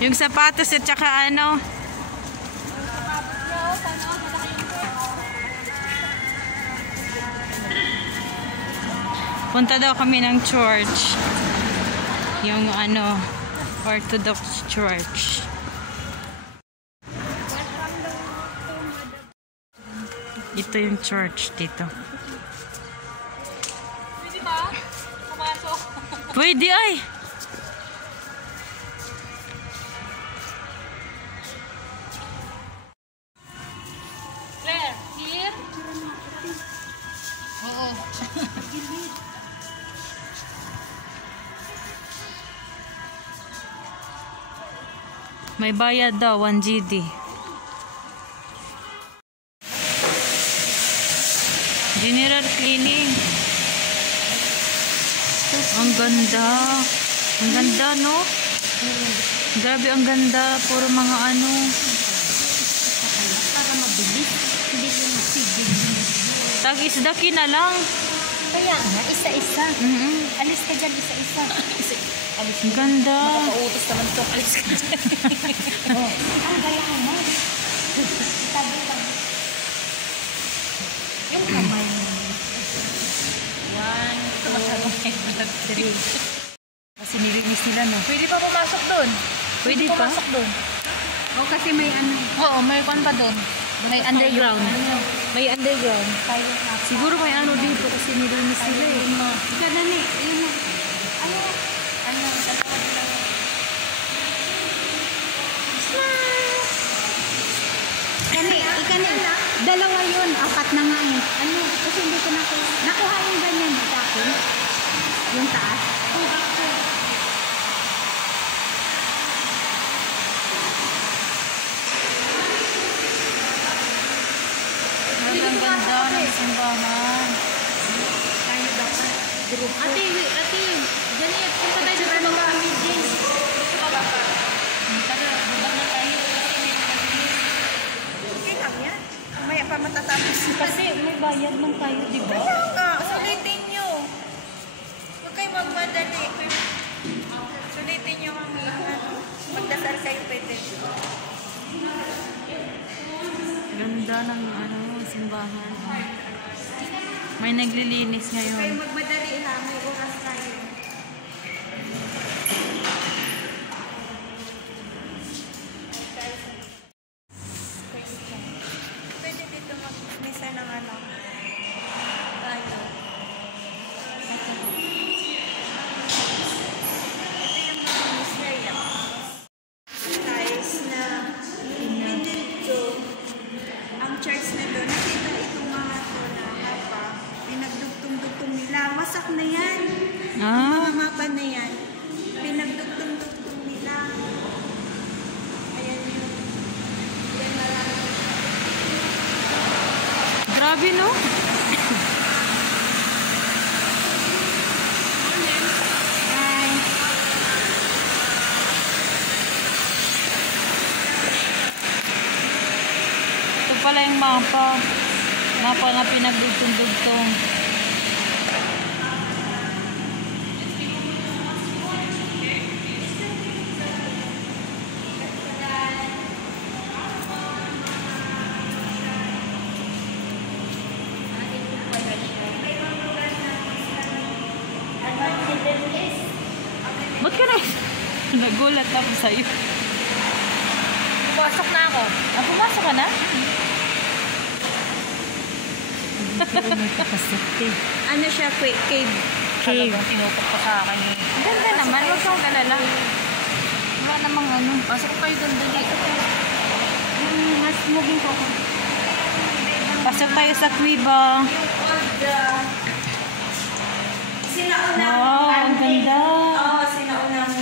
Yung sapatos at saka ano. Punta daw kami ng church. Yung ano, Orthodox Church. Ito yung church dito. Pwede ba? Pumasok. Pwede ay! Claire, here? Oo. May bayad daw, 1 GD. General cleaning. Ang ganda. Ang ganda, no? Grabe, ang ganda. Puro mga ano. Para mabilis. Hindi ko masigil. Tag-isdaki na lang. Kaya nga, isa-isa. Alis ka dyan, isa-isa. Ang ganda. Makapautos naman ito. Alis ka dyan. Ang gaya mo. Tabi-tabi. Yung kamay mo. 1, 2, 3. Kasi nilinis nila, no? Pwede pa pumasok doon. Pwede pa? Pumasok doon. O kasi may ano. Oo, may kwan pa doon. May underground. May underground. Siguro may ano dito kasi nilinis nila eh. Ika na ni. Yun na. Kani, dalawa yun. 4 na nga eh. Ano? Kasi hindi ko nakuha yung ganyan sa akin. Yung taas. Ang ganda ng simbahan. Tayo dapat. Ate, Janet, kung pa tayo sa mga meetings. Tara, bubang na tayo. Okay lang yan. Maya pa matatapos. Kasi may bayad lang tayo, di ba? Kaya nga, sulitin nyo. Huwag kayo magmadali. Sulitin nyo ang magdasal kayo pwede. Ganda ng ano, simbahan. May naglilinis Kayo ngayon. magmadali ha, may oras tayo. Pwede dito mag-misa ng ano. Tayo. Ito yung mag-misa yan. Guys, na dito, ang church na doon, nakita itong mga to na mapa, pinagdugtong-dugtong nila. Wasak na yan. Ah, Mga mapa na yan. Pinagdugtong-dugtong nila. Ayan yun. Ayan marami. grabe, no? Hi. Ito pala yung mapa. Mapa na pinagdugtong-dugtong. Ba't ka na? Nagulat ako sa'yo. Pumasok na ako. Ah, pumasok ka na? Ano siya, cave? Cave. Tinukot ko sa akin eh. Ganda naman. Huwag kang alala. Wala namang ano. Pasok kayo doon dali. Yung mas moving ko. Pasok tayo sa Cuiba. Sinaunang Wow, ang ganda. Oo, sinaunang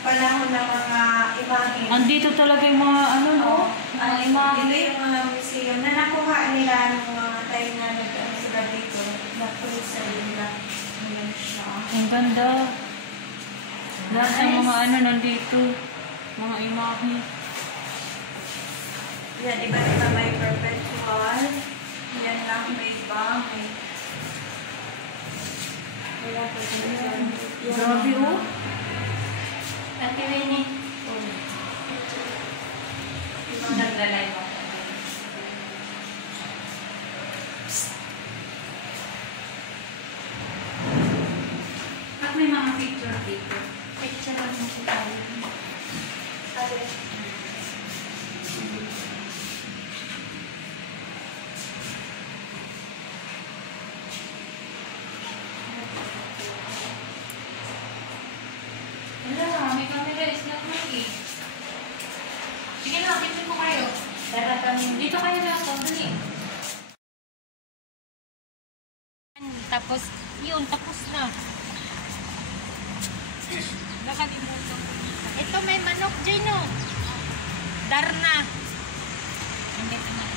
panahon ng mga imahe. Andito talaga yung mga ano, no? Mga imahe. Ito yung mga museum na nakuha nila ng mga tayo na nag-ano sila dito. Na-cruise nila. Ayan siya. Ang ganda. Lahat ng mga ano nandito. Mga imahe. Yan, iba-iba may perpetual. Yan lang, may iba. May wala pa. Grabe, oh. Ate Winnie. Naglalay mo. At may mga picture dito. Picture lang mo si tayo. Sabi. Wala, may camera is not working. Sige na, dito po kayo. Dito kayo na ako, dali. Tapos, yun, tapos na. Nakalimutan ko. Ito may manok dyan, no? Darna. Hindi ko na.